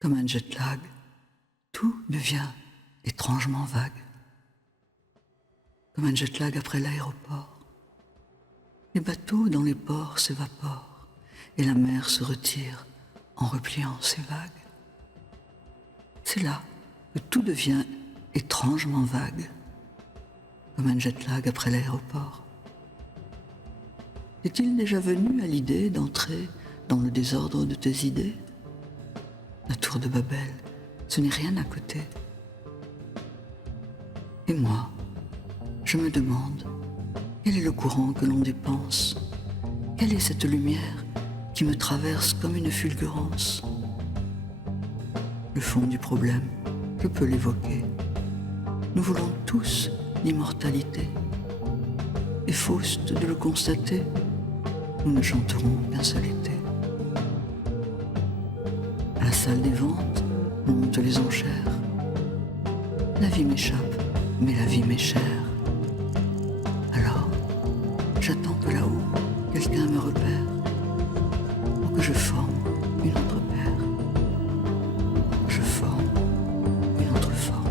Comme un jet lag, tout devient étrangement vague. Comme un jet lag après l'aéroport. Les bateaux dans les ports s'évaporent et la mer se retire en repliant ses vagues. C'est là que tout devient étrangement vague, comme un jet lag après l'aéroport. Est-il déjà venu à l'idée d'entrer dans le désordre de tes idées? La tour de Babel, ce n'est rien à côté. Et moi, je me demande, quel est le courant que l'on dépense? Quelle est cette lumière qui me traverse comme une fulgurance? Le fond du problème, je peux l'évoquer. Nous voulons tous l'immortalité. Et Faust de le constater, nous ne chanterons qu'un seul été. À la salle des ventes montent les enchères. La vie m'échappe, mais la vie m'est chère. Alors, j'attends que là-haut, quelqu'un me repère pour que je forme une autre paire. Je forme une autre forme.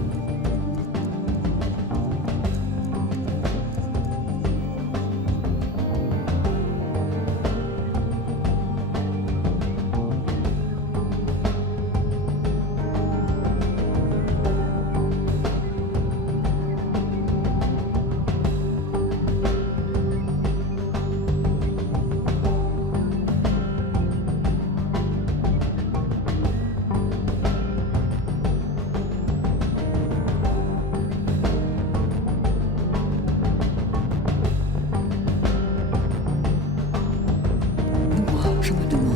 Je me demande,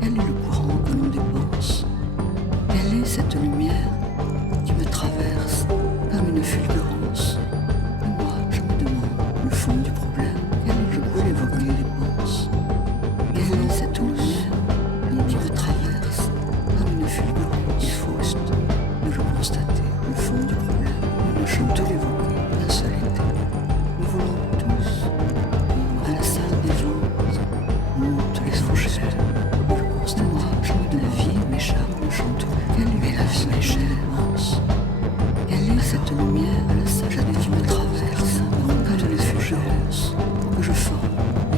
quel est le courant que l'on dépense? Quelle est cette lumière qui me traverse comme une fulgurance? Et moi, je me demande le fond du problème. Je peux l'évoquer les dépenses. Quelle est cette lumière qui me traverse comme une fulgurance? Il faut de le constater, le fond du problème. Nous ne chantons l'évoquer un seul été. Nous voulons tous à la salle des ventes montent les enchères. Je constate, moi, je me demande, la vie m'échappe, me chante. Mais la vie m'est chère. Quelle est cette lumière à la salle qui me traverse comme une fulgurance pour que je forme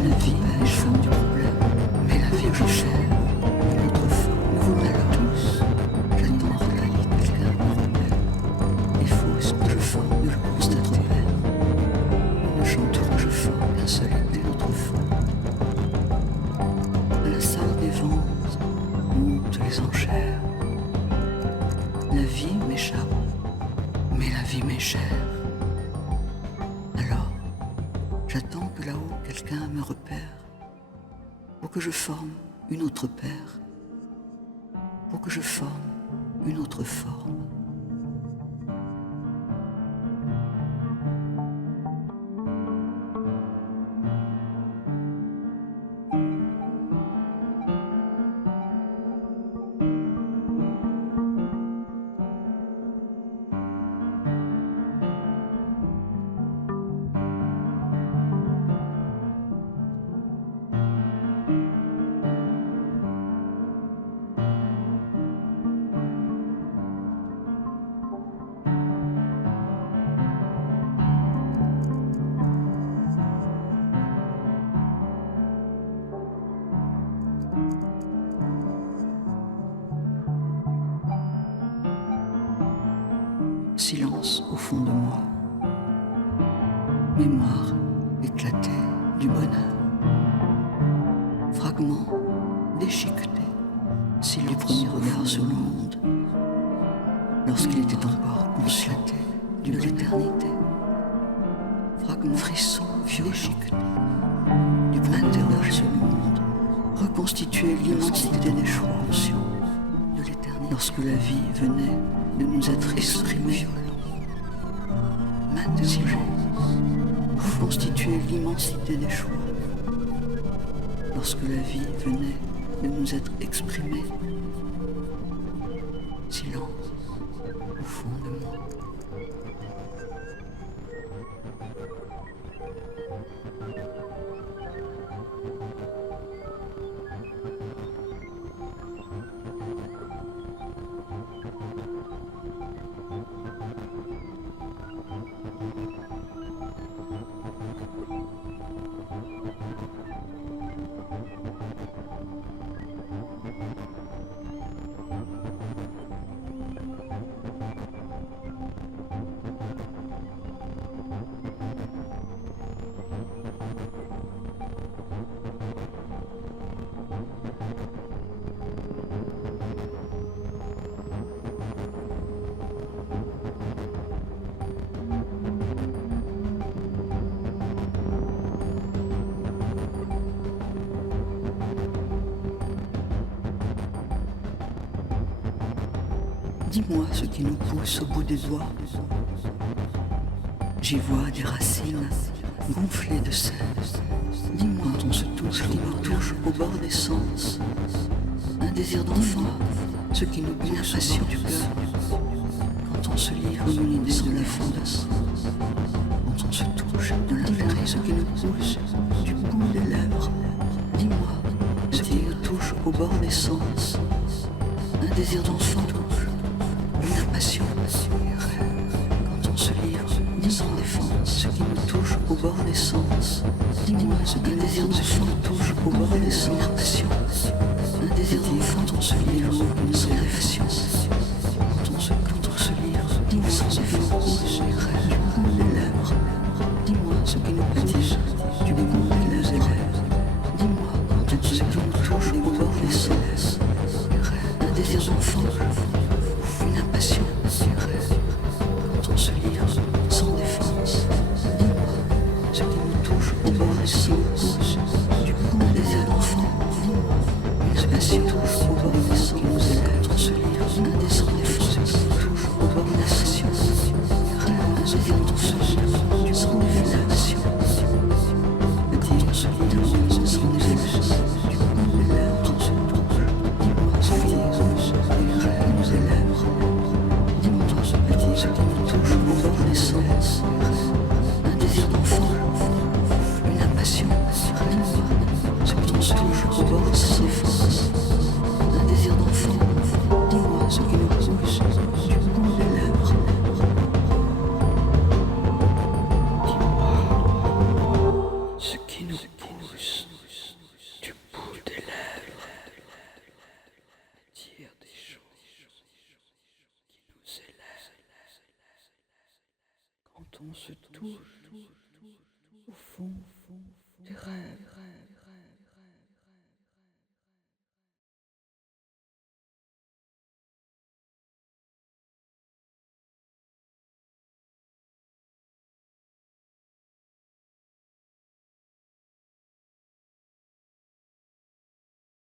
la vie et je forme du problème. Mais la vie m'est chère, une autre forme. Nous voulons alors tous, j'attends la vie, quelqu'un me repère. Et Faust, je forme, je constate repère. Nous ne chanterons, je forme qu'un seul été, notre forme. À la salle des ventes montent les enchères. La vie m'échappe, mais la vie m'est chère. Alors, j'attends que là-haut quelqu'un me repère pour que je forme une autre paire, pour que je forme une autre forme. Silence au fond de moi. Mémoire éclatée du bonheur. Fragments déchiquetés. S'il du premier regard sur le monde, lorsqu'il était encore conscienté de l'éternité. Fragments frissons déchiquetés du interroger sur le monde, reconstituer l'immensité des choix conscients de l'éternité. Lorsque la vie venait de nous être exprimée, maintenant, reconstituer l'immensité des choix. Lorsque la vie venait de nous être exprimée, silence au fond de moi. Dis-moi ce qui nous pousse au bout des doigts. J'y vois des racines gonflées de sel. Dis-moi quand on se touche, ce qui nous touche au bord des sens. Un désir d'enfant, ce qui nous pousse la passion du cœur. Quand on se livre une idée de la fondation. Quand on se touche de l'intérieur, ce qui nous pousse du bout des lèvres. Dis-moi ce qui nous touche au bord des sens. Un désir d'enfant, une impatience, quand on se livre sans défense, ce qui nous touche au bord des sens. Dis-moi ce qu'un désir d'enfant touche au bord des sens. Une impatience, un désir d'enfant, quand on se livre sans impatience. Quand on se livre, dis-moi sans défense, du bout des lèvres. Dis-moi ce qui nous pétille du bout des lèvres. Dis-moi quand on se touche au bord des sens. Un désir d'enfant, une impatience, quand on se livre sans défense. Dis-moi ce qui nous touche au bord des sens. Du coup, un désir d'enfant, dis-moi une impatience au bord des sens. Quand on se livre, un désir d'enfant qui nous touche au bord des sens. Un désir d'enfant, du sang de impatience. Quand on se livre sans défense, du coup, les lèvres se touchent. Dis-moi ce qui nous élève. Dis-moi ce qui nous touche au bord des sens. Un désir d'enfant, une impatience. Dis-moi ce qui nous touche au bord des sens. Un désir d'enfant. Dis-moi ce qui nous pousse du bout des lèvres. Dis-moi ce qui nous pousse du bout des lèvres. Dire des choses qui nous élèvent. Quand on se touche au fond des rêves.